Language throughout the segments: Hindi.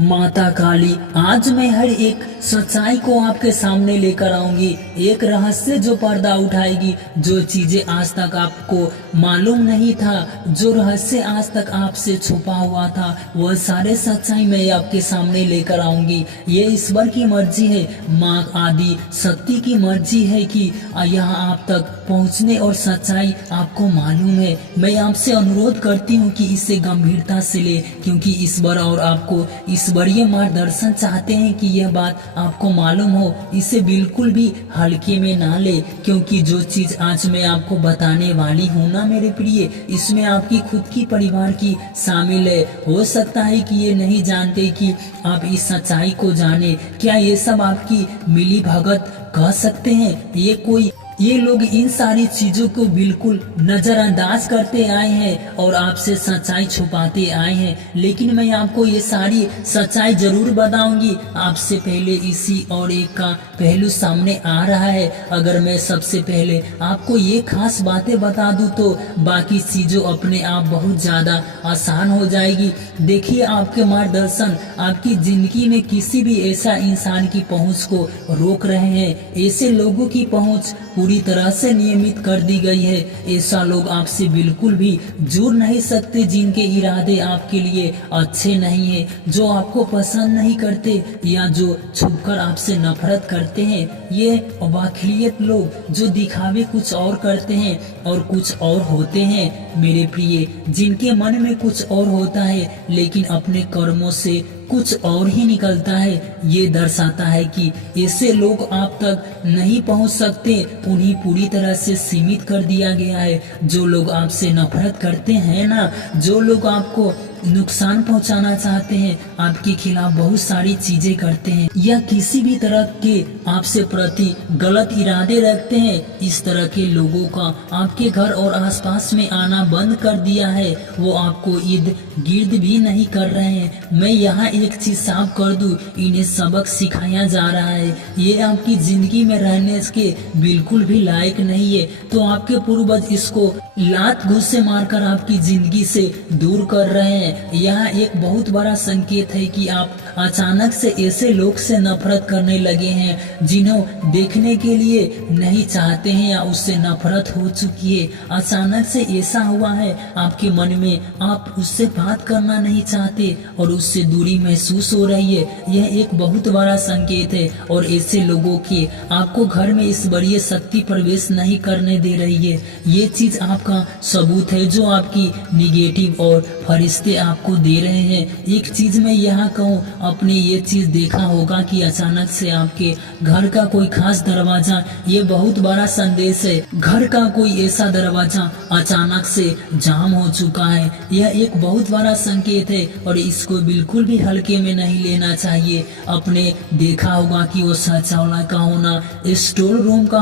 माता काली, आज मैं हर एक सच्चाई को आपके सामने लेकर आऊंगी। एक रहस्य जो पर्दा उठाएगी, जो चीजें आज तक आपको मालूम नहीं था, जो रहस्य आज तक आपसे छुपा हुआ था, वह सारे सच्चाई मैं आपके सामने लेकर आऊंगी। ये ईश्वर की मर्जी है, माँ आदि शक्ति की मर्जी है कि यहाँ आप तक पहुँचने और सच्चाई आपको मालूम है। मैं आपसे अनुरोध करती हूँ कि इसे गंभीरता से ले, क्योंकि ईश्वर और आपको ईश्वरीय मार्गदर्शन चाहते हैं कि यह बात आपको मालूम हो। इसे बिल्कुल भी हल्के में ना ले, क्योंकि जो चीज आज मैं आपको बताने वाली हूँ ना मेरे प्रिय, इसमें आपकी खुद की परिवार की शामिल है। हो सकता है कि ये नहीं जानते कि आप इस सच्चाई को जाने। क्या ये सब आपकी मिली भगत कह सकते हैं? ये लोग इन सारी चीजों को बिल्कुल नजरअंदाज करते आए हैं और आपसे सच्चाई छुपाते आए हैं, लेकिन मैं आपको ये सारी सच्चाई जरूर बताऊंगी। आपसे पहले इसी और एक का पहलू सामने आ रहा है। अगर मैं सबसे पहले आपको ये खास बातें बता दूं तो बाकी चीजों अपने आप बहुत ज्यादा आसान हो जाएगी। देखिए, आपके मार्गदर्शन आपकी जिंदगी में किसी भी ऐसा इंसान की पहुंच को रोक रहे हैं। ऐसे लोगों की पहुंच पूरी तरह से नियमित कर दी गई है। ऐसा लोग आपसे बिल्कुल भी जुड़ नहीं सकते जिनके इरादे आपके लिए अच्छे नहीं है, जो आपको पसंद नहीं करते या जो छुपकर आपसे नफरत करते हैं। ये वाकलियत लोग जो दिखावे कुछ और करते हैं और कुछ और होते हैं मेरे प्रिय, जिनके मन में कुछ और होता है लेकिन अपने कर्मों से कुछ और ही निकलता है। ये दर्शाता है कि ऐसे लोग आप तक नहीं पहुंच सकते, उन्हें पूरी तरह से सीमित कर दिया गया है। जो लोग आपसे नफरत करते हैं ना, जो लोग आपको नुकसान पहुंचाना चाहते हैं, आपके खिलाफ बहुत सारी चीजें करते हैं या किसी भी तरह के आपसे प्रति गलत इरादे रखते हैं, इस तरह के लोगों का आपके घर और आसपास में आना बंद कर दिया है। वो आपको इर्द गिर्द भी नहीं कर रहे हैं। मैं यहाँ एक चीज साफ कर दूं, इन्हें सबक सिखाया जा रहा है। ये आपकी जिंदगी में रहने के बिल्कुल भी लायक नहीं है, तो आपके पूर्वज इसको लात घूस से मारकर आपकी जिंदगी से दूर कर रहे हैं। यह एक बहुत बड़ा संकेत है कि आप अचानक से ऐसे लोग से नफरत करने लगे हैं जिन्हें देखने के लिए नहीं चाहते हैं या उससे नफरत हो चुकी है। अचानक से ऐसा हुआ है आपके मन में, आप उससे बात करना नहीं चाहते और उससे दूरी महसूस हो रही है। यह एक बहुत बड़ा संकेत है और ऐसे लोगों के आपको घर में इस बड़ी शक्ति प्रवेश नहीं करने दे रही है। ये चीज आपका सबूत है जो आपकी निगेटिव और फरिश्ते आपको दे रहे हैं। एक चीज मैं यहाँ कहूँ, आपने ये चीज देखा होगा कि अचानक से आपके घर का कोई खास दरवाजा, ये बहुत बड़ा संदेश है, घर का कोई ऐसा दरवाजा अचानक से जाम हो चुका है। यह एक बहुत बड़ा संकेत है और इसको बिल्कुल भी हल्के में नहीं लेना चाहिए। आपने देखा होगा कि वो शौचालय का होना, स्टोर रूम का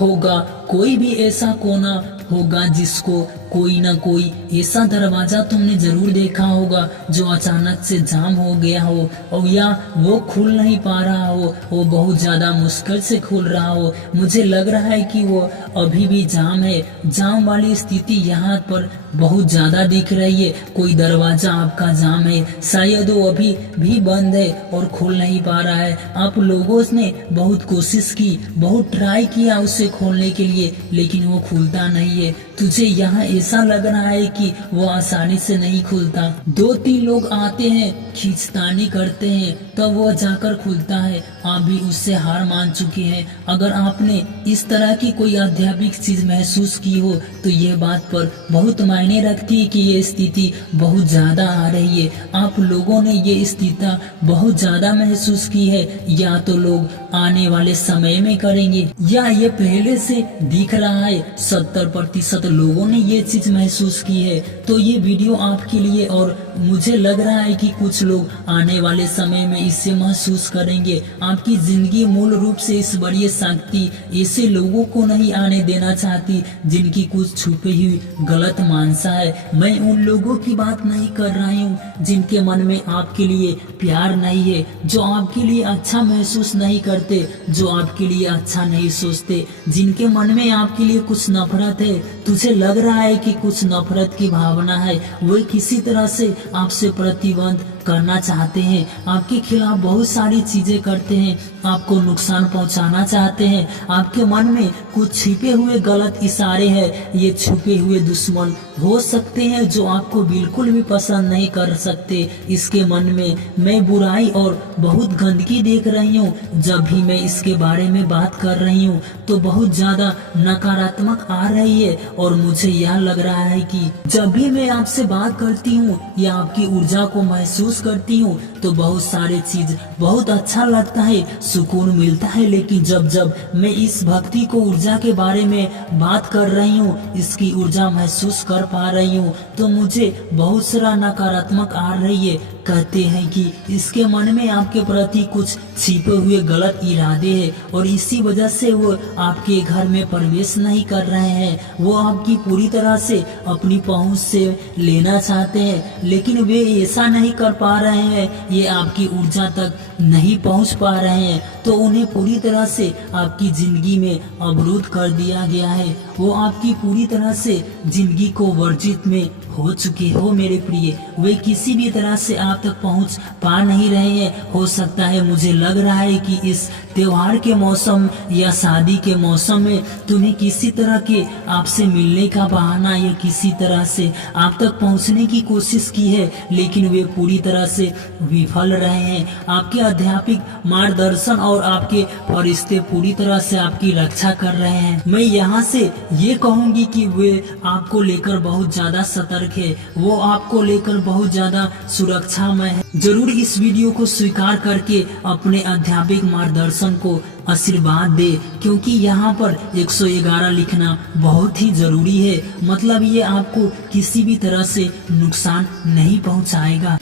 होगा, कोई भी ऐसा कोना होगा जिसको कोई ना कोई ऐसा दरवाजा तुमने जरूर देखा होगा जो अचानक से जाम हो गया हो और या वो खुल नहीं पा रहा हो, वो बहुत ज्यादा मुश्किल से खुल रहा हो। मुझे लग रहा है कि वो अभी भी जाम है। जाम वाली स्थिति यहाँ पर बहुत ज्यादा दिख रही है। कोई दरवाजा आपका जाम है, शायद वो अभी भी बंद है और खुल नहीं पा रहा है। आप लोगों ने बहुत कोशिश की, बहुत ट्राई किया उसे खोलने के लिए, लेकिन वो खुलता नहीं है। तुझे यहाँ ऐसा लग रहा है कि वो आसानी से नहीं खुलता। 2-3 लोग आते हैं, खींचतानी करते हैं, तब वो जाकर खुलता है। आप भी उससे हार मान चुके हैं। अगर आपने इस तरह की कोई आध्यात्मिक चीज महसूस की हो तो ये बात पर बहुत मायने रखती है कि ये स्थिति बहुत ज्यादा आ रही है। आप लोगों ने ये स्थिति बहुत ज्यादा महसूस की है, या तो लोग आने वाले समय में करेंगे या ये पहले से दिख रहा है। 70% लोगों ने ये चीज महसूस की है। तो ये वीडियो आपके लिए, और मुझे लग रहा है कि कुछ लोग आने वाले समय में इससे महसूस करेंगे। आपकी जिंदगी मूल रूप से इस बड़ी शक्ति ऐसे लोगों को नहीं आने देना चाहती जिनकी कुछ छुपी हुई गलत मानसा है। मैं उन लोगों की बात नहीं कर रही हूँ जिनके मन में आपके लिए प्यार नहीं है, जो आपके लिए अच्छा महसूस नहीं करते, जो आपके लिए अच्छा नहीं सोचते, जिनके मन में आपके लिए कुछ नफरत है। तुझे लग रहा है कि कुछ नफरत की भावना है, वो किसी तरह से आपसे प्रतिबंध करना चाहते हैं, आपके खिलाफ बहुत सारी चीजें करते हैं, आपको नुकसान पहुंचाना चाहते हैं। आपके मन में कुछ छिपे हुए गलत इशारे हैं। ये छुपे हुए दुश्मन हो सकते हैं जो आपको बिल्कुल भी पसंद नहीं कर सकते। इसके मन में मैं बुराई और बहुत गंदगी देख रही हूँ। जब भी मैं इसके बारे में बात कर रही हूँ तो बहुत ज्यादा नकारात्मक आ रही है और मुझे यह लग रहा है कि जब भी मैं आपसे बात करती हूँ या आपकी ऊर्जा को महसूस करती हूँ तो बहुत सारे चीज बहुत अच्छा लगता है, सुकून मिलता है। लेकिन जब जब मैं इस भक्ति को ऊर्जा के बारे में बात कर रही हूँ, इसकी ऊर्जा महसूस कर पा रही हूँ तो मुझे बहुत सारा नकारात्मक आ रही है। कहते हैं कि इसके मन में आपके प्रति कुछ छिपे हुए गलत इरादे हैं और इसी वजह से वो आपके घर में प्रवेश नहीं कर रहे हैं। वो आपकी पूरी तरह से अपनी पहुंच से लेना चाहते हैं लेकिन वे ऐसा नहीं कर पा रहे हैं। ये आपकी ऊर्जा तक नहीं पहुंच पा रहे हैं तो उन्हें पूरी तरह से आपकी जिंदगी में अवरुद्ध कर दिया गया है। वो आपकी पूरी तरह से जिंदगी को वर्जित में हो चुके हो मेरे प्रिय। वे किसी भी तरह से आप तक पहुंच पा नहीं रहे हैं। हो सकता है, मुझे लग रहा है कि इस त्योहार के मौसम या शादी के मौसम में तुम्हें किसी तरह के आपसे मिलने का बहाना या किसी तरह से आप तक पहुंचने की कोशिश की है लेकिन वे पूरी तरह से विफल रहे हैं। आपके अध्यापिक मार्गदर्शन और आपके फरिश्ते पूरी तरह से आपकी रक्षा कर रहे हैं। मैं यहाँ से ये कहूँगी कि वे आपको लेकर बहुत ज्यादा सतर्क है, वो आपको लेकर बहुत ज्यादा सुरक्षामय है। जरूर इस वीडियो को स्वीकार करके अपने अध्यापिक मार्गदर्शन को आशीर्वाद दे क्योंकि यहाँ पर 111 लिखना बहुत ही जरूरी है। मतलब ये आपको किसी भी तरह से नुकसान नहीं पहुँचाएगा।